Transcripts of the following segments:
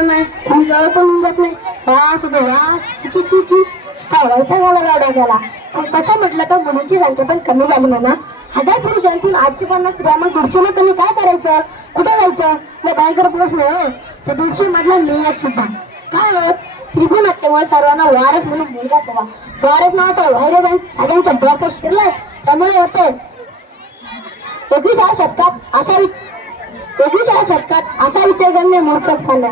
बोलणं नाही, तुम्ही जवळ पण निघत नाही, वास होतो वास, चिची चिची वैतागाला डोक्याला. तसं म्हटलं तर मुलींची संख्या पण कमी झाली म्हणा. 1000 पुरुषांतून 850 स्त्रिया, मग 150 कमी काय करायचं, कुठे जायचं? भयंकर प्रश्न आहे. त्या 150 मधला मी एक सुद्धा. काय हो, स्त्री पण हत्येमुळे सर्वांना वारस म्हणून मुलगाच हवा. वारस नावाचा व्हायरस आणि सगळ्यांच्या डोक्यात शिरलाय, त्यामुळे होते 21व्या शतकात असा विचार करणे मूर्खच पाहिला.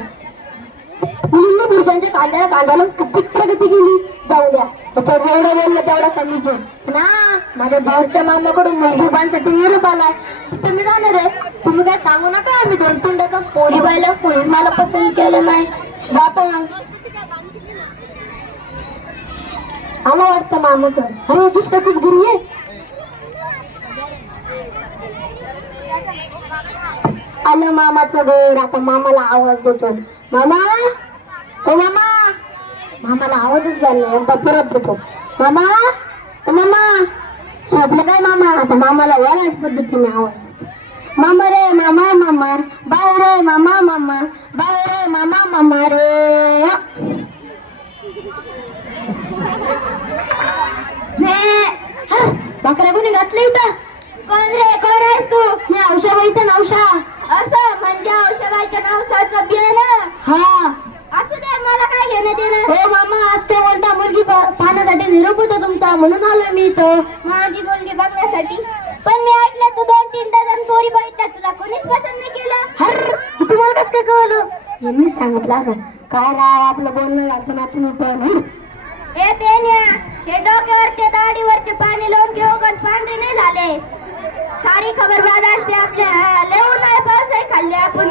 मुलींनी पुरुषांच्या कांद्याला किती प्रगती केली, जाऊ द्या. त्याच्यावर एवढं बोललं तेवढा कमीच आहे ना. माझ्या भाऊच्या मामाकडून मुलगी बांधसाठी निरोप आलाय, तिथे मी जाणार आहे. तुम्ही काय सांगू नका, आम्ही 2-3 डझन पोरी बायला, पोलीस मला पसंत केलं नाही, जातो ना. आला वाटतं मामाचं. अरे दुसऱ्याचीच घरी आहे. आलं मामाचं घर. आता मामाला आवाज देतो. मामा, ओ मामा. मामाला आवाजच द्यायला नाही, एकदा परत देतो. मामा, ओ मामा. झोपलं काय मामा? आता मामाला वेगळ्याच पद्धतीने आवाज देतो. मामा रे मामा मामा, बाय रे मामा मामा, बाय रे मामा मामा रे. बकऱ्या कोणी घातलं इथं? कोण रे, कोण आहेस तू? मी औषधाईचा नवशा. असं म्हणजे औषधाच्या नवसाचं बियाणं? हा. असू दे, मला काय घेणं देणं. हो मामा, आज काय बोलता? मुलगी पाहण्यासाठी निरोप होता तुमचा, म्हणून आलो मी इथं. माझी मुलगी बघण्यासाठी? पण मी ऐकलं तू 2-3 डझन पोरी बघितल्या, तुला कोणीच पसंत नाही केलं. हर तुम्हाला कसं काय कळलं? यांनीच सांगितलं असं. काय राव, आपलं बोलणं घालतं नातून पण. ए बेन्या, हे डोक्यावरचे दाढीवरचे पाणी लावून घेऊ, गण पांढरे नाही झाले. सारी खबरबाद असते आपल्या. लेऊ नाही पावसाळी खाल्ली आपण.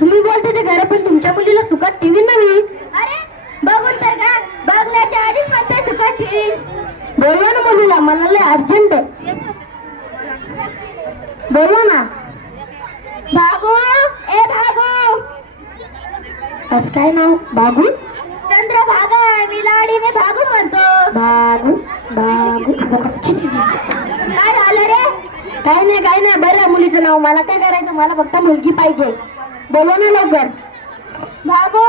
तुम्ही बोलते ते घर, पण तुमच्या मुलीला सुखात ठेवीन ना मी. अरे बघून तर का, बघण्याच्या आधीच म्हणते सुखात ठेवीन. बोलवा ना मुलीला, मला लय अर्जंट आहे. बोलवा ना. भागू, ए भागू. असं काय नाव? भागू? चंद्रभागा. मी लाडीने भागू म्हणतो. भागू भागू. काय झालं रे? काय नाही बरं. मुलीचं नाव मला काय करायचं, मला फक्त मुलगी पाहिजे. बोलवा ना लवकर. भागू,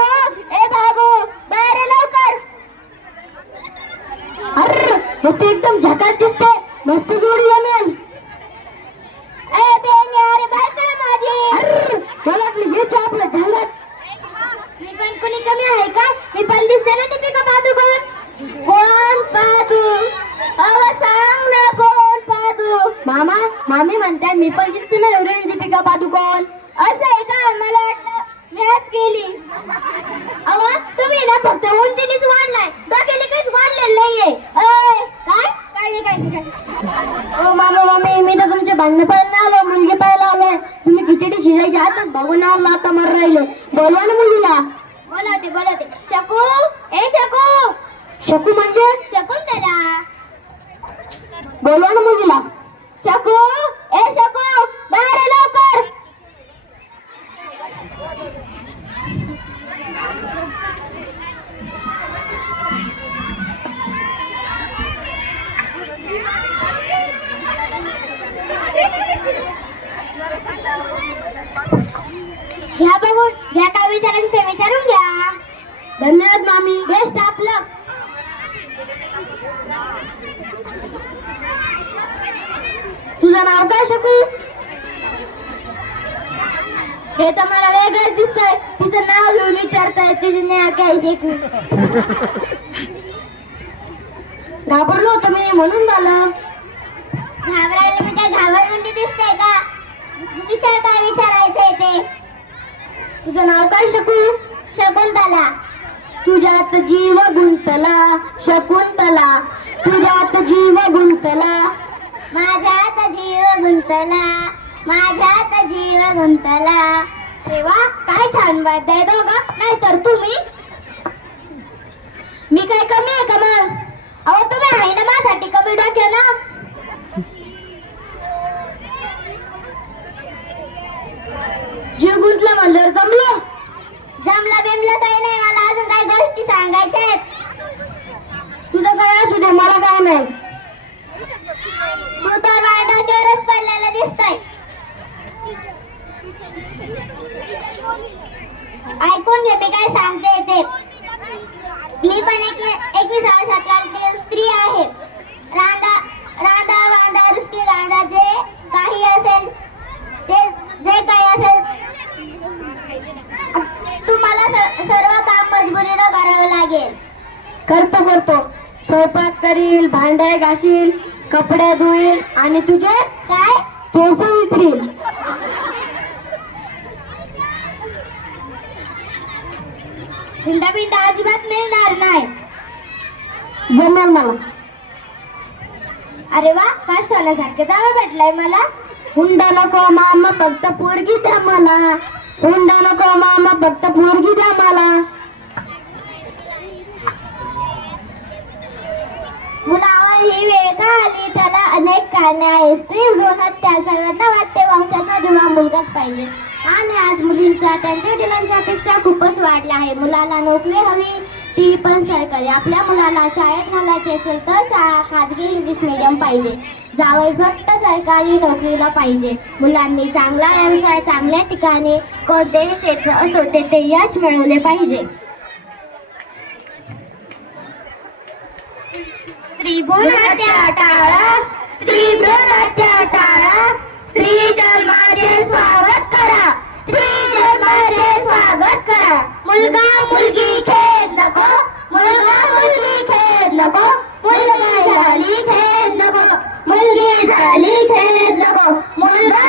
ए भागू, बाहेर ये लवकर. अरे हे ते एकदम झकास दिसते, मस्त जोडी जमेल. ए बेन्या, अरे बाय काय माझी. अरे मला वाटलं हे आपलं जंगलात. मी पण कोणी कमी आहे का? मी पण दिसते ना दीपिका पादुकोण. कोण पादू? अहो सांग ना, कोण पादू? मामा, मामी म्हणताय मी पण दिसते ना हिरोईन दीपिका पादुकोण. असं आहे का? मला वाटलं मी आज केली. अहो तुम्ही ना फक्त उंचीनीच वाढलाय, डोक्याने काहीच वाढलेलं नाहीये. काय ओ मामा मामी, मी तर तुमचे भांडण पाहायला आलो, मुलगी पाहायला आलोय. तुम्ही खिचडी शिजायची हातात बघून आलो, आता मर राहिले. बोलवा ना मुलीला. बोलवते. शकू, ए शकू. शकू म्हणजे? शकुंतला. बोलवा ना मुलीला. शकू, ए शकू, बाहेर ये लवकर. घ्या बघून, घ्या काय विचारायचं ते विचारून घ्या. धन्यवाद मामी, बेस्ट आपलं. तुझं नाव काय शकू? हे तर मला वेगळंच दिसतंय. तिचं नाव घेऊन विचारताय, तुझं नाव काय शकू? घाबरलो होतो मी, म्हणून झालं. घाबरायला मी काय घाबरगुंडी दिसते का? विचार काय विचारायचंय ते. तुझं नाव काय शकू? शकुंतला. तुझ्यात जीव गुंतला शकुंतला, तुझ्यात जीव गुंतला. माझ्यात जीव गुंतला, माझ्यात जीव गुंतला. तेव्हा काय छान वाटतंय दोघं, नाहीतर तुम्ही. मी काय कमी आहे का मग? अहो तुम्ही आहे ना माझ्यासाठी कमी डोक्या ना. जीव गुंतला म्हणल्यावर जमलं बिमलं काही नाही. मला अजून काही गोष्टी सांगायच्या आहेत. तुझं काय असू दे, मला काय नाही. तू तर माझ्या डोक्यावरच पडलेला दिसतोय. ऐकून घे मी काय सांगते ते. मी पण 21व्या शतकातील स्त्री आहे. रांदा रांदा वांदा रुसके गांदा जे काही असेल ते जे काही असेल तुम्हाला सर्व काम मजबुरीनं करावं लागेल. करतो स्वयंपाक करील, भांडे घासील, कपडे धुईल आणि तुझे काय केस विचारील. हुंडा बिंडा अजिबात मिळणार नाही. जमेल मला. अरे वा, काय सोन्यासारखं जावं भेटलंय मला. हुंडा नको मामा, फक्त पोरगी द्या मला. हुंडा नको मामा, फक्त पोरगी द्या मला. मुलावर ही वेळ का आली, त्याला अनेक कारणे आहेत. स्त्री भ्रूण हत्या सर्वांना वाटते वंशाचा दिवा मुलगाच पाहिजे, आणि आज मुलींचा त्यांच्या दिलांच्या अपेक्षा खूपच वाढल्या आहे. मुलाला नोकरी हवी, ती पण सरकारी. आपल्या मुलाला शाळेत घालायचे असेल तर शाळा खाजगी इंग्लिश मीडियम पाहिजे. जावई फक्त सरकारी नोकरीला पाहिजे. मुलांनी चांगला व्यवसाय, चांगल्या ठिकाणी कोणतेही क्षेत्र असो तेथे यश मिळवले पाहिजे. स्त्री भ्रूण हत्या टाळा, स्त्री भ्रूण हत्या टाळा. स्त्री जन्माचे स्वागत करा, स्त्री जन्माचे स्वागत करा. मुलगा मुलगी खेद नको, मुलगा मुलगी खेद नको. मुलगी झाली खेद नको, मुलगी झाली खेद नको. मुलगा